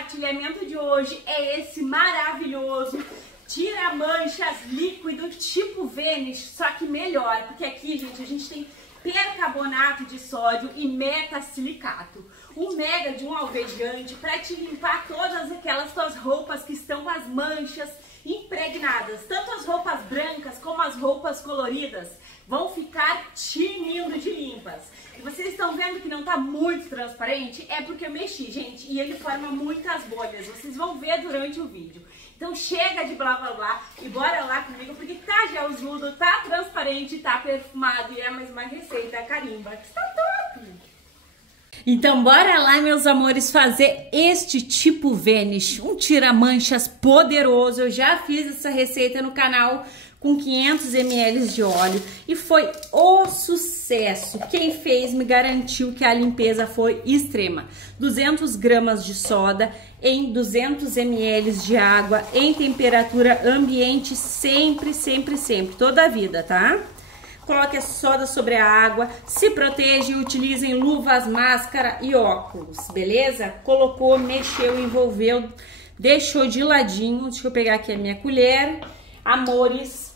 compartilhamento de hoje é esse maravilhoso tira manchas líquido tipo Vênus, só que melhor, porque aqui, gente, a gente tem percarbonato de sódio e metasilicato. Um mega de um alvejante para te limpar todas aquelas tuas roupas que estão com as manchas impregnadas. Tanto as roupas brancas como as roupas coloridas vão ficar tinindo de limpas. E vocês estão vendo que não tá muito transparente? É porque eu mexi, gente, e ele forma muitas bolhas. Vocês vão ver durante o vídeo. Então chega de blá blá blá e bora lá comigo, porque tá gelzudo, tá transparente, tá perfumado e é mais uma receita carimba que está top! Então bora lá, meus amores, fazer este tipo Vênus, um tira-manchas poderoso. Eu já fiz essa receita no canal com 500 ml de óleo e foi o sucesso. Quem fez me garantiu que a limpeza foi extrema. 200 gramas de soda em 200 ml de água em temperatura ambiente sempre, sempre, sempre, toda a vida, tá? Coloque a soda sobre a água, se proteja e utilizem luvas, máscara e óculos, beleza? Colocou, mexeu, envolveu, deixou de ladinho. Deixa eu pegar aqui a minha colher. Amores,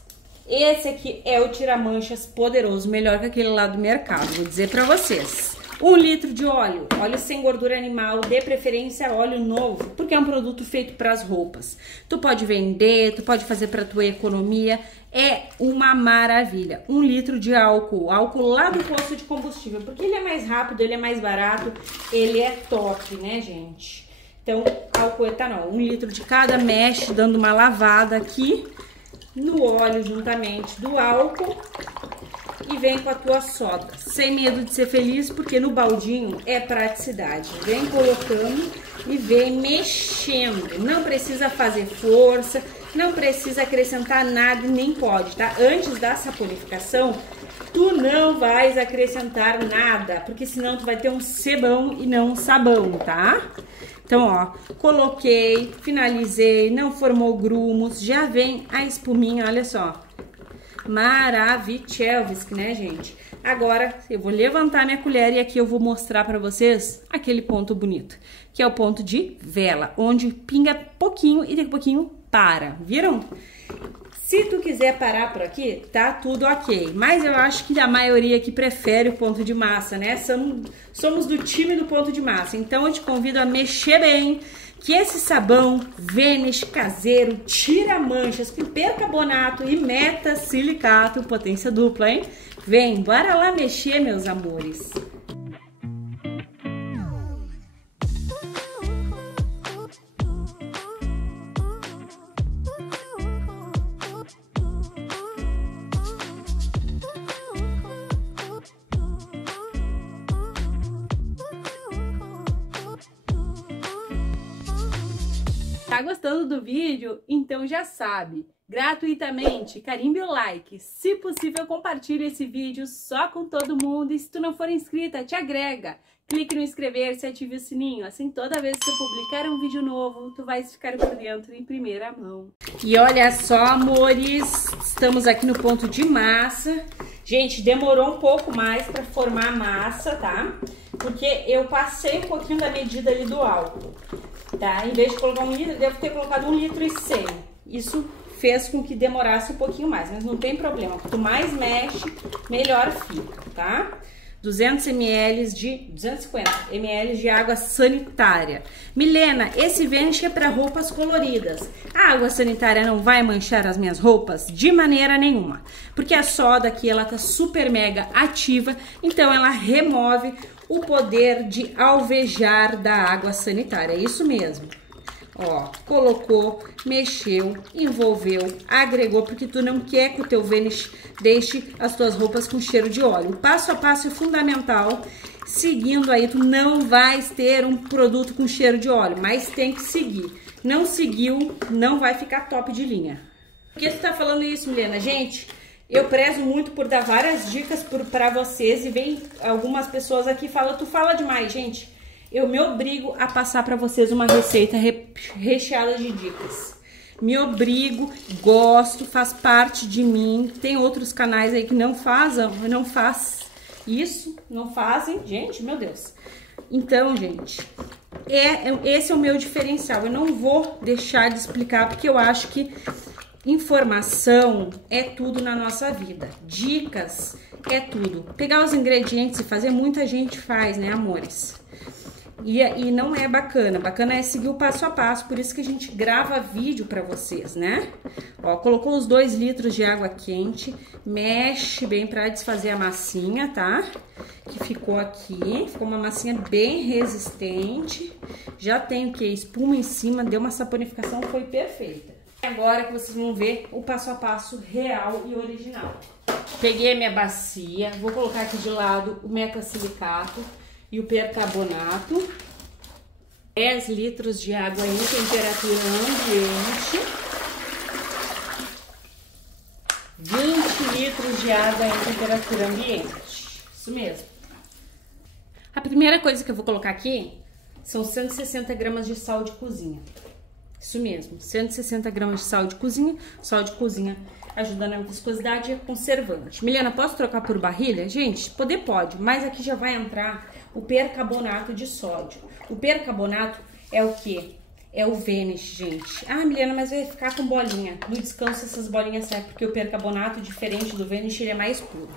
esse aqui é o tira-manchas poderoso, melhor que aquele lá do mercado, vou dizer pra vocês. 1 litro de óleo, óleo sem gordura animal, de preferência óleo novo, porque é um produto feito para as roupas. Tu pode vender, tu pode fazer para tua economia, é uma maravilha. 1 litro de álcool, álcool lá do posto de combustível, porque ele é mais rápido, ele é mais barato, ele é top, né, gente? Então, álcool etanol, 1 litro de cada, mexe, dando uma lavada aqui no óleo juntamente do álcool. E vem com a tua soda, sem medo de ser feliz, porque no baldinho é praticidade. Vem colocando e vem mexendo. Não precisa fazer força, não precisa acrescentar nada, nem pode, tá? Antes da saponificação, tu não vais acrescentar nada, porque senão tu vai ter um sebão e não um sabão, tá? Então, ó, coloquei, finalizei, não formou grumos, já vem a espuminha, olha só. Maravilhoso, né, gente? Agora eu vou levantar minha colher e aqui eu vou mostrar pra vocês aquele ponto bonito, que é o ponto de vela, onde pinga pouquinho e daqui a pouquinho para, viram? Se tu quiser parar por aqui, tá tudo ok, mas eu acho que a maioria aqui prefere o ponto de massa, né? Somos do time do ponto de massa, então eu te convido a mexer bem, que esse sabão Vênus caseiro tira manchas com percarbonato e metasilicato, potência dupla, hein? Vem, bora lá mexer, meus amores. Tá gostando do vídeo? Então já sabe, gratuitamente, carimbe o like, se possível compartilhe esse vídeo só com todo mundo e se tu não for inscrita, te agrega, clique no inscrever-se e ative o sininho, assim toda vez que eu publicar um vídeo novo, tu vais ficar por dentro em primeira mão. E olha só, amores, estamos aqui no ponto de massa. Gente, demorou um pouco mais para formar a massa, tá? Porque eu passei um pouquinho da medida ali do álcool. Tá? Em vez de colocar 1 litro, eu devo ter colocado 1 litro e 100. Isso fez com que demorasse um pouquinho mais, mas não tem problema. Quanto mais mexe, melhor fica, tá? 250 ml de água sanitária. Milena, esse Vênus é para roupas coloridas. A água sanitária não vai manchar as minhas roupas? De maneira nenhuma. Porque a soda aqui, ela tá super mega ativa, então ela remove o poder de alvejar da água sanitária, é isso mesmo. Ó, colocou, mexeu, envolveu, agregou, porque tu não quer que o teu Vênus deixe as tuas roupas com cheiro de óleo. O passo a passo é fundamental, seguindo aí tu não vais ter um produto com cheiro de óleo, mas tem que seguir. Não seguiu, não vai ficar top de linha. Por que tu tá falando isso, Milena? Gente, eu prezo muito por dar várias dicas para vocês e vem algumas pessoas aqui e falam, tu fala demais, gente. Eu me obrigo a passar para vocês uma receita recheada de dicas. Me obrigo, gosto, faz parte de mim. Tem outros canais aí que não fazem isso, não fazem. Gente, meu Deus. Então, gente, Esse é o meu diferencial. Eu não vou deixar de explicar, porque eu acho que informação é tudo na nossa vida. Dicas é tudo. Pegar os ingredientes e fazer, muita gente faz, né, amores? E não é bacana. Bacana é seguir o passo a passo, por isso que a gente grava vídeo pra vocês, né? Ó, colocou os 2 litros de água quente, mexe bem pra desfazer a massinha, tá? Que ficou aqui, ficou uma massinha bem resistente. Já tem o que? Espuma em cima, deu uma saponificação, foi perfeita. Agora que vocês vão ver o passo a passo real e original. Peguei a minha bacia, vou colocar aqui de lado o metasilicato e o percarbonato, 10 litros de água em temperatura ambiente, 20 litros de água em temperatura ambiente, isso mesmo. A primeira coisa que eu vou colocar aqui são 160 gramas de sal de cozinha, isso mesmo, 160 gramas de sal de cozinha ajuda na viscosidade e é conservante. Milena, posso trocar por barrilha? Gente, pode, mas aqui já vai entrar o percarbonato de sódio. O percarbonato é o quê? É o Vanish, gente. Ah, Milena, mas vai ficar com bolinha. No descanso essas bolinhas saem, porque o percarbonato, diferente do Vanish, ele é mais puro.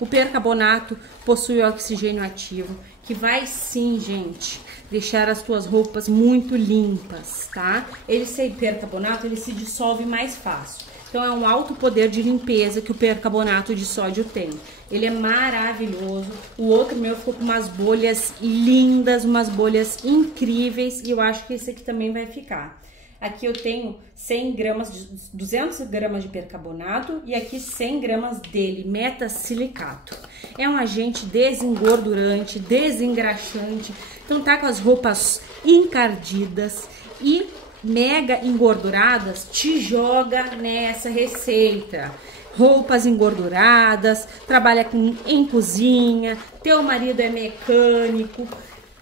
O percarbonato possui oxigênio ativo, que vai sim, gente, deixar as tuas roupas muito limpas, tá? Ele sem percarbonato, ele se dissolve mais fácil. Então, é um alto poder de limpeza que o percarbonato de sódio tem. Ele é maravilhoso. O outro meu ficou com umas bolhas lindas, umas bolhas incríveis. E eu acho que esse aqui também vai ficar. Aqui eu tenho 100 gramas, 200 gramas de percarbonato e aqui 100 gramas dele, metasilicato. É um agente desengordurante, desengraxante. Então, tá com as roupas encardidas e mega engorduradas, te joga nessa receita. Roupas engorduradas, trabalha em cozinha, teu marido é mecânico,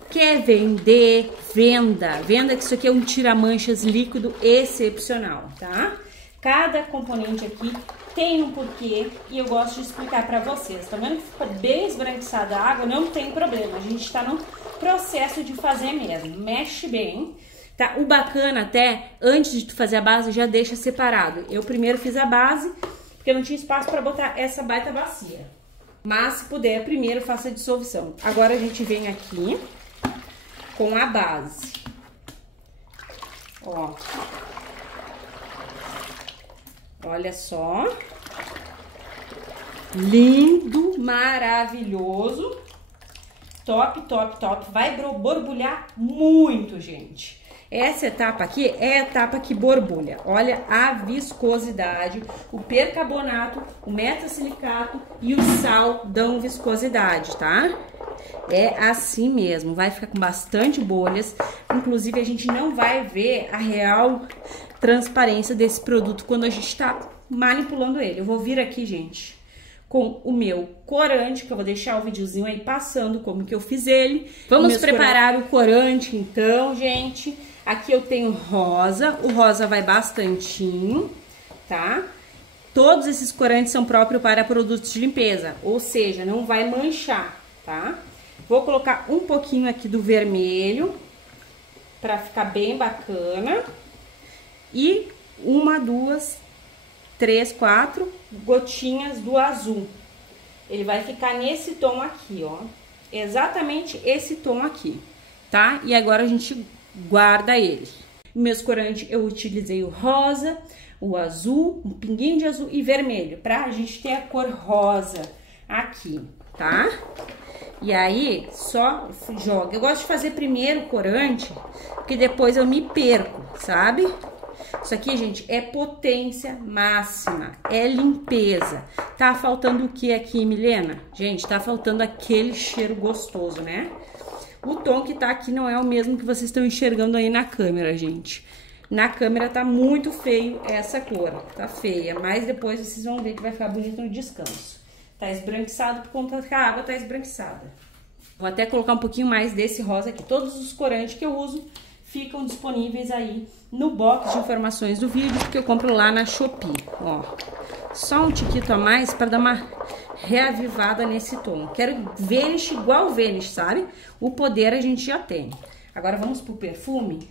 quer vender, venda que isso aqui é um tira-manchas líquido excepcional, tá? Cada componente aqui tem um porquê e eu gosto de explicar pra vocês. Tá vendo que ficou bem esbranquiçada a água? Não tem problema, a gente tá no processo de fazer mesmo. Mexe bem. Tá, o bacana até, antes de tu fazer a base, já deixa separado. Eu primeiro fiz a base, porque eu não tinha espaço para botar essa baita bacia. Mas, se puder, primeiro faça a dissolução. Agora a gente vem aqui com a base. Ó. Olha só. Lindo, maravilhoso. Top, top, top. Vai borbulhar muito, gente. Essa etapa aqui é a etapa que borbulha. Olha a viscosidade, o percarbonato, o metasilicato e o sal dão viscosidade, tá? É assim mesmo, vai ficar com bastante bolhas. Inclusive, a gente não vai ver a real transparência desse produto quando a gente tá manipulando ele. Eu vou vir aqui, gente, com o meu corante, que eu vou deixar o videozinho aí passando como que eu fiz ele. Vamos preparar o corante, então, gente. Aqui eu tenho rosa, o rosa vai bastantinho, tá? Todos esses corantes são próprios para produtos de limpeza, ou seja, não vai manchar, tá? Vou colocar um pouquinho aqui do vermelho, pra ficar bem bacana. E 1, 2, 3, 4 gotinhas do azul. Ele vai ficar nesse tom aqui, ó. Exatamente esse tom aqui, tá? E agora a gente guarda ele. Meus corantes eu utilizei o rosa, o azul, um pinguinho de azul e vermelho, pra gente ter a cor rosa aqui, tá? E aí, só joga. Eu gosto de fazer primeiro o corante, porque depois eu me perco, sabe? Isso aqui, gente, é potência máxima, é limpeza. Tá faltando o que aqui, Milena? Gente, tá faltando aquele cheiro gostoso, né? O tom que tá aqui não é o mesmo que vocês estão enxergando aí na câmera, gente. Na câmera tá muito feio essa cor, tá feia, mas depois vocês vão ver que vai ficar bonito no descanso. Tá esbranquiçado por conta que a água tá esbranquiçada. Vou até colocar um pouquinho mais desse rosa aqui. Todos os corantes que eu uso ficam disponíveis aí no box de informações do vídeo, que eu compro lá na Shopee, ó. Só um tiquito a mais para dar uma reavivada nesse tom. Quero Vanish igual Vanish, sabe? O poder a gente já tem. Agora vamos pro perfume.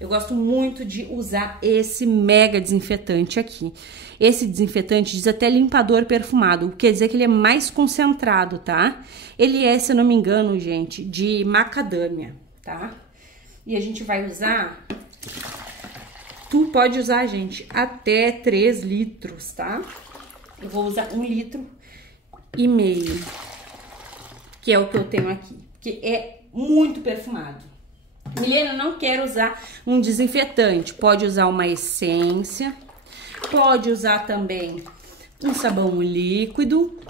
Eu gosto muito de usar esse mega desinfetante aqui. Esse desinfetante diz até limpador perfumado, quer dizer que ele é mais concentrado, tá? Ele é, se eu não me engano, gente, de macadâmia, tá? E a gente vai usar... Tu pode usar, gente, até 3 litros, tá? Eu vou usar 1,5 litros, que é o que eu tenho aqui, que é muito perfumado. Milena, não quero usar um desinfetante, pode usar uma essência, pode usar também um sabão líquido.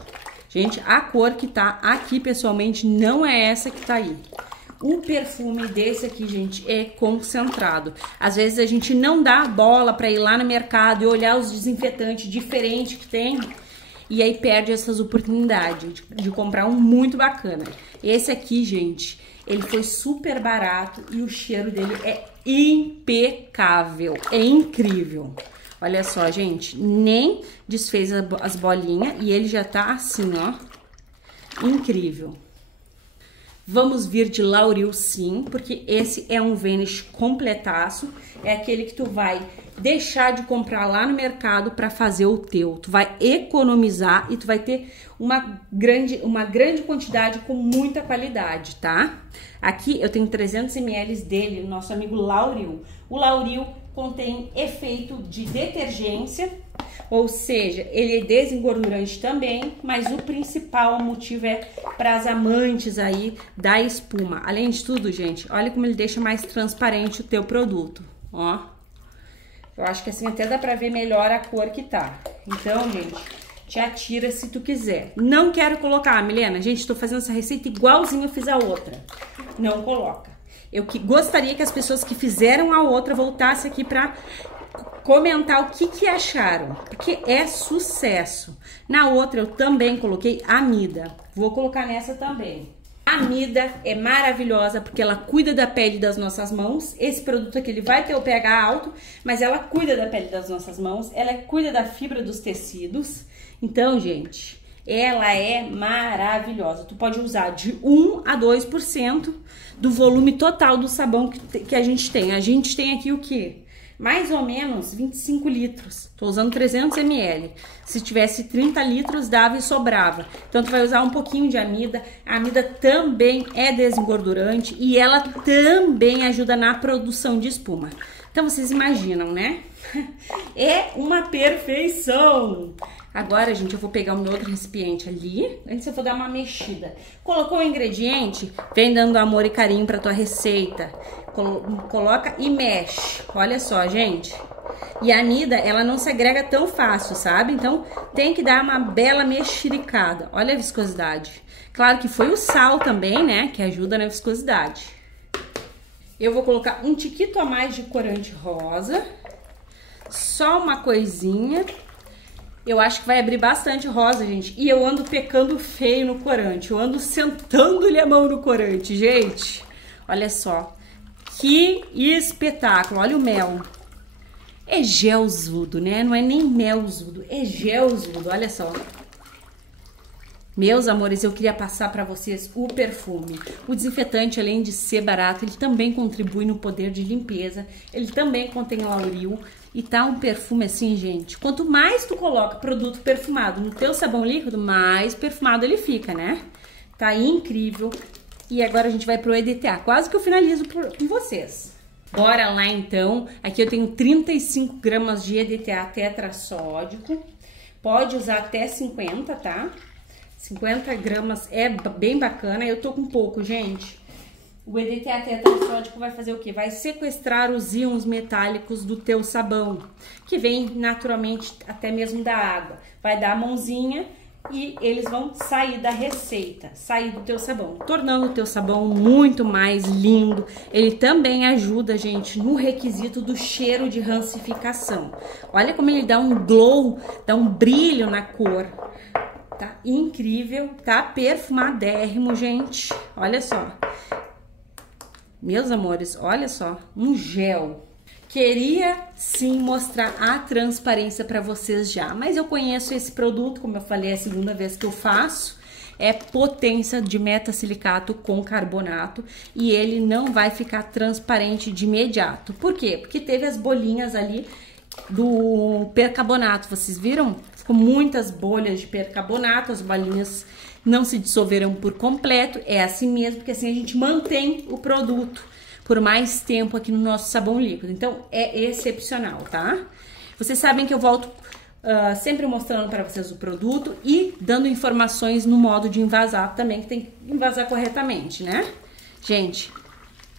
Gente, a cor que tá aqui, pessoalmente, não é essa que tá aí. O perfume desse aqui, gente, é concentrado. Às vezes a gente não dá bola pra ir lá no mercado e olhar os desinfetantes diferentes que tem, e aí perde essas oportunidades de comprar um muito bacana. Esse aqui, gente, ele foi super barato e o cheiro dele é impecável, é incrível. Olha só, gente, nem desfez as bolinhas e ele já tá assim, ó, incrível. Vamos vir de Lauril sim, porque esse é um Vanish completaço, é aquele que tu vai deixar de comprar lá no mercado para fazer o teu. Tu vai economizar e tu vai ter uma grande quantidade com muita qualidade, tá? Aqui eu tenho 300 ml dele, nosso amigo Lauril. O Lauril contém efeito de detergência, ou seja, ele é desengordurante também, mas o principal motivo é para as amantes aí da espuma. Além de tudo, gente, olha como ele deixa mais transparente o teu produto, ó. Eu acho que assim até dá pra ver melhor a cor que tá. Então, gente, te atira se tu quiser. Não quero colocar, Milena, gente, tô fazendo essa receita igualzinho eu fiz a outra. Não coloca. Eu gostaria que as pessoas que fizeram a outra voltassem aqui pra comentar o que acharam, porque é sucesso. Na outra eu também coloquei amida. Vou colocar nessa também. A amida é maravilhosa porque ela cuida da pele das nossas mãos. Esse produto aqui ele vai ter o pH alto, mas ela cuida da pele das nossas mãos, ela cuida da fibra dos tecidos. Então, gente, ela é maravilhosa. Tu pode usar de 1 a 2% do volume total do sabão que a gente tem. A gente tem aqui o quê? Mais ou menos 25 litros. Tô usando 300 ml. Se tivesse 30 litros, dava e sobrava. Então, tu vai usar um pouquinho de amida. A amida também é desengordurante e ela também ajuda na produção de espuma. Então, vocês imaginam, né? É uma perfeição! Agora, gente, eu vou pegar o meu outro recipiente ali. Antes eu vou dar uma mexida. Colocou o ingrediente? Vem dando amor e carinho pra tua receita. Coloca e mexe. Olha só, gente. E a amida, ela não se agrega tão fácil, sabe? Então, tem que dar uma bela mexericada. Olha a viscosidade. Claro que foi o sal também, né? Que ajuda na viscosidade. Eu vou colocar um tiquito a mais de corante rosa. Só uma coisinha. Eu acho que vai abrir bastante rosa, gente. E eu ando pecando feio no corante. Eu ando sentando-lhe a mão no corante, gente. Olha só. Que espetáculo. Olha o mel. É gelzudo, né? Não é nem melzudo. É gelzudo. Olha só. Meus amores, eu queria passar para vocês o perfume. O desinfetante, além de ser barato, ele também contribui no poder de limpeza. Ele também contém lauril. E tá um perfume assim, gente. Quanto mais tu coloca produto perfumado no teu sabão líquido, mais perfumado ele fica, né? Tá incrível. E agora a gente vai pro EDTA. Quase que eu finalizo com vocês. Bora lá, então. Aqui eu tenho 35 gramas de EDTA tetrassódico. Pode usar até 50, tá? 50 gramas é bem bacana. Eu tô com pouco, gente. O EDTA tetrassódico vai fazer o quê? Vai sequestrar os íons metálicos do teu sabão, que vem naturalmente até mesmo da água. Vai dar a mãozinha e eles vão sair da receita, sair do teu sabão, tornando o teu sabão muito mais lindo. Ele também ajuda, gente, no requisito do cheiro de rancificação. Olha como ele dá um glow, dá um brilho na cor. Tá incrível, tá perfumadérrimo, gente. Olha só. Meus amores, olha só, um gel. Queria sim mostrar a transparência para vocês já, mas eu conheço esse produto, como eu falei, é a segunda vez que eu faço. é potência de metasilicato com carbonato e ele não vai ficar transparente de imediato. Por quê? Porque teve as bolinhas ali do percarbonato, vocês viram? Ficou muitas bolhas de percarbonato, as bolinhas não se dissolveram por completo, é assim mesmo, porque assim a gente mantém o produto por mais tempo aqui no nosso sabão líquido. Então, é excepcional, tá? Vocês sabem que eu volto sempre mostrando para vocês o produto e dando informações no modo de envasar também, que tem que envasar corretamente, né? Gente,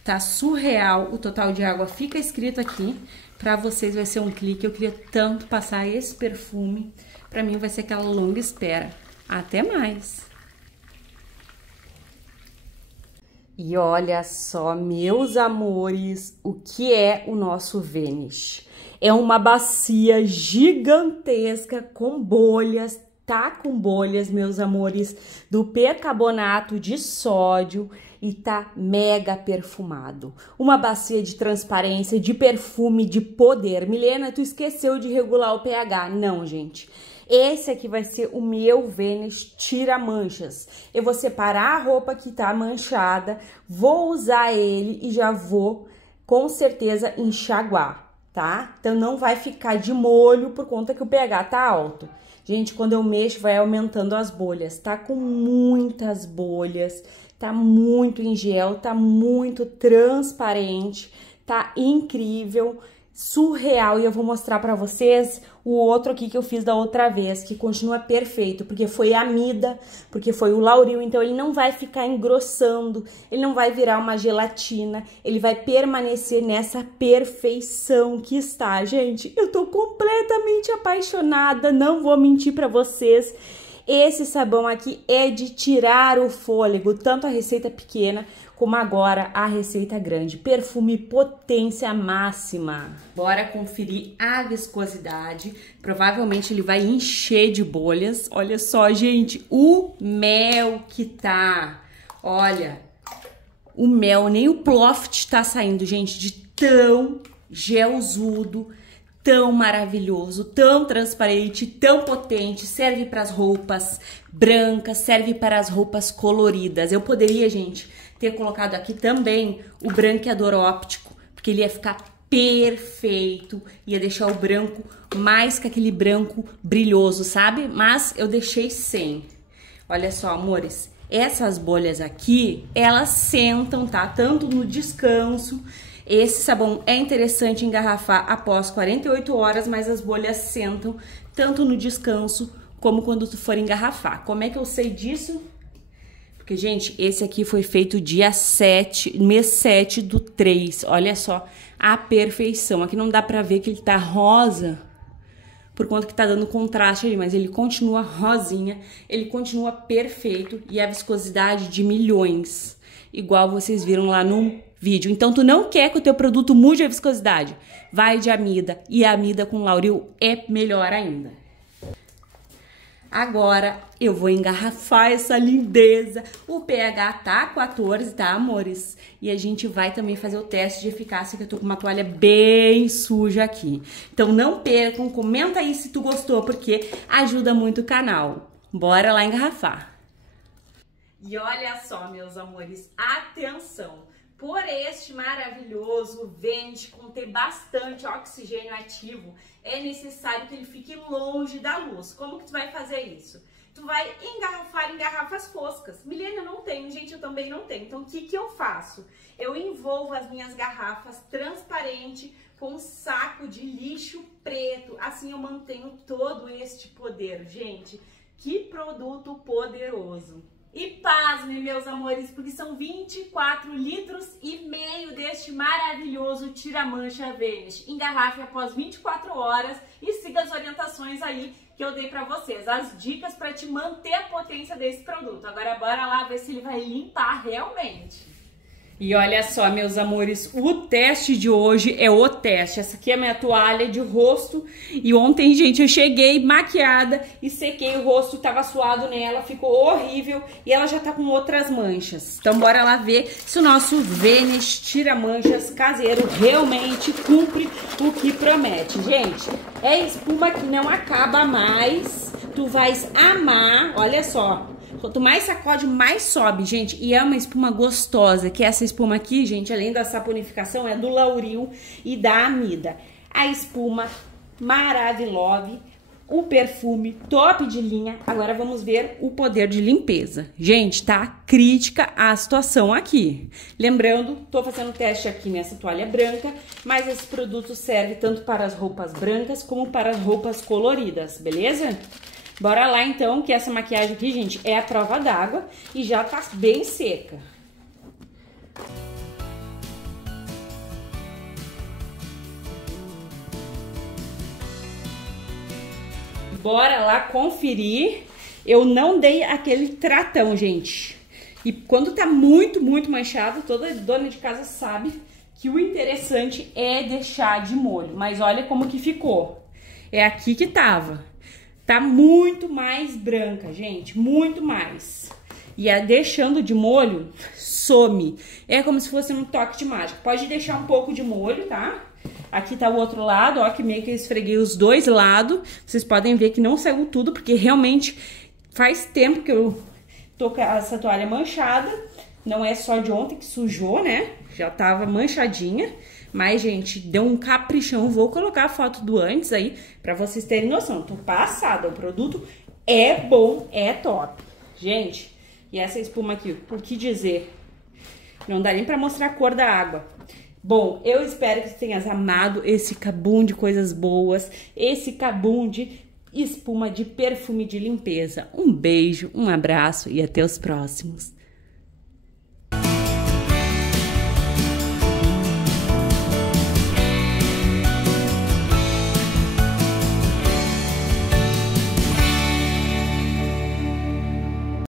tá surreal o total de água, fica escrito aqui. Para vocês vai ser um clique, eu queria tanto passar esse perfume. Para mim vai ser aquela longa espera. Até mais! E olha só, meus amores, o que é o nosso Vanish. É uma bacia gigantesca com bolhas, tá com bolhas, meus amores, do percarbonato de sódio e tá mega perfumado. Uma bacia de transparência, de perfume, de poder. Milena, tu esqueceu de regular o pH. Não, gente. Esse aqui vai ser o meu Vanish tira manchas. Eu vou separar a roupa que tá manchada, vou usar ele e já vou, com certeza, enxaguar, tá? Então, não vai ficar de molho por conta que o pH tá alto. Gente, quando eu mexo, vai aumentando as bolhas. Tá com muitas bolhas, tá muito em gel, tá muito transparente, tá incrível, surreal. E eu vou mostrar pra vocês o outro aqui que eu fiz da outra vez, que continua perfeito, porque foi amida, porque foi o Lauril, então ele não vai ficar engrossando, ele não vai virar uma gelatina, ele vai permanecer nessa perfeição que está. Gente, eu tô completamente apaixonada, não vou mentir pra vocês. Esse sabão aqui é de tirar o fôlego, tanto a receita pequena como agora a receita grande. Perfume potência máxima. Bora conferir a viscosidade. Provavelmente ele vai encher de bolhas. Olha só, gente, o mel que tá. Olha, o mel, nem o ploft tá saindo, gente, de tão gelzudo, tão maravilhoso, tão transparente, tão potente. Serve para as roupas brancas, serve para as roupas coloridas. Eu poderia, gente, ter colocado aqui também o branqueador óptico, porque ele ia ficar perfeito, ia deixar o branco mais que aquele branco brilhoso, sabe? Mas eu deixei sem. Olha só, amores, essas bolhas aqui, elas sentam, tá? Tanto no descanso. Esse sabão é interessante engarrafar após 48 horas, mas as bolhas sentam tanto no descanso como quando tu for engarrafar. Como é que eu sei disso? Porque, gente, esse aqui foi feito dia 7, mês 7 do 3. Olha só a perfeição. Aqui não dá pra ver que ele tá rosa, por conta que tá dando contraste ali, mas ele continua rosinha, ele continua perfeito e a viscosidade de milhões, igual vocês viram lá no vídeo. Então, tu não quer que o teu produto mude a viscosidade? Vai de amida, e a amida com Lauril é melhor ainda. Agora eu vou engarrafar essa lindeza. O pH tá 14, tá, amores? E a gente vai também fazer o teste de eficácia, que eu tô com uma toalha bem suja aqui. Então não percam, comenta aí se tu gostou, porque ajuda muito o canal. Bora lá engarrafar. E olha só, meus amores, atenção! Por este maravilhoso Vanish conter bastante oxigênio ativo, é necessário que ele fique longe da luz. Como que tu vai fazer isso? Tu vai engarrafar em garrafas foscas. Milena, eu não tenho, gente, eu também não tenho. Então, o que que eu faço? Eu envolvo as minhas garrafas transparente com um saco de lixo preto. Assim eu mantenho todo este poder, gente. Que produto poderoso! E pasmem, meus amores, porque são 24 litros e meio deste maravilhoso tira-mancha Vanish. Engarrafe após 24 horas e siga as orientações aí que eu dei pra vocês. As dicas para te manter a potência desse produto. Agora bora lá ver se ele vai limpar realmente. E olha só, meus amores, o teste de hoje é o teste. Essa aqui é a minha toalha de rosto. E ontem, gente, eu cheguei maquiada e sequei o rosto, tava suado nela, ficou horrível. E ela já tá com outras manchas. Então bora lá ver se o nosso Vanish tira manchas caseiro realmente cumpre o que promete. Gente, é espuma que não acaba mais. Tu vais amar, olha só. Quanto mais sacode, mais sobe, gente. E é uma espuma gostosa, que essa espuma aqui, gente, além da saponificação, é do Lauril e da Amida. A espuma maravilhosa, o perfume top de linha. Agora vamos ver o poder de limpeza. Gente, tá crítica a situação aqui. Lembrando, tô fazendo teste aqui nessa toalha branca, mas esse produto serve tanto para as roupas brancas como para as roupas coloridas, beleza? Bora lá então, que essa maquiagem aqui, gente, é a prova d'água e já tá bem seca. Bora lá conferir. Eu não dei aquele tratão, gente. E quando tá muito manchado, toda dona de casa sabe que o interessante é deixar de molho. Mas olha como que ficou. É aqui que tava. Tá muito mais branca, gente. Muito mais. E deixando de molho, some. É como se fosse um toque de mágica. Pode deixar um pouco de molho, tá? Aqui tá o outro lado, ó, que meio que eu esfreguei os dois lados. Vocês podem ver que não saiu tudo, porque realmente faz tempo que eu tô com essa toalha manchada. Não é só de ontem que sujou, né? Já tava manchadinha. Mas, gente, deu um caprichão. Vou colocar a foto do antes aí, pra vocês terem noção. Tô passada, o produto é bom, é top. Gente, e essa espuma aqui, por que dizer? Não dá nem pra mostrar a cor da água. Bom, eu espero que você tenha amado esse cabum de coisas boas, esse cabum de espuma de perfume de limpeza. Um beijo, um abraço e até os próximos.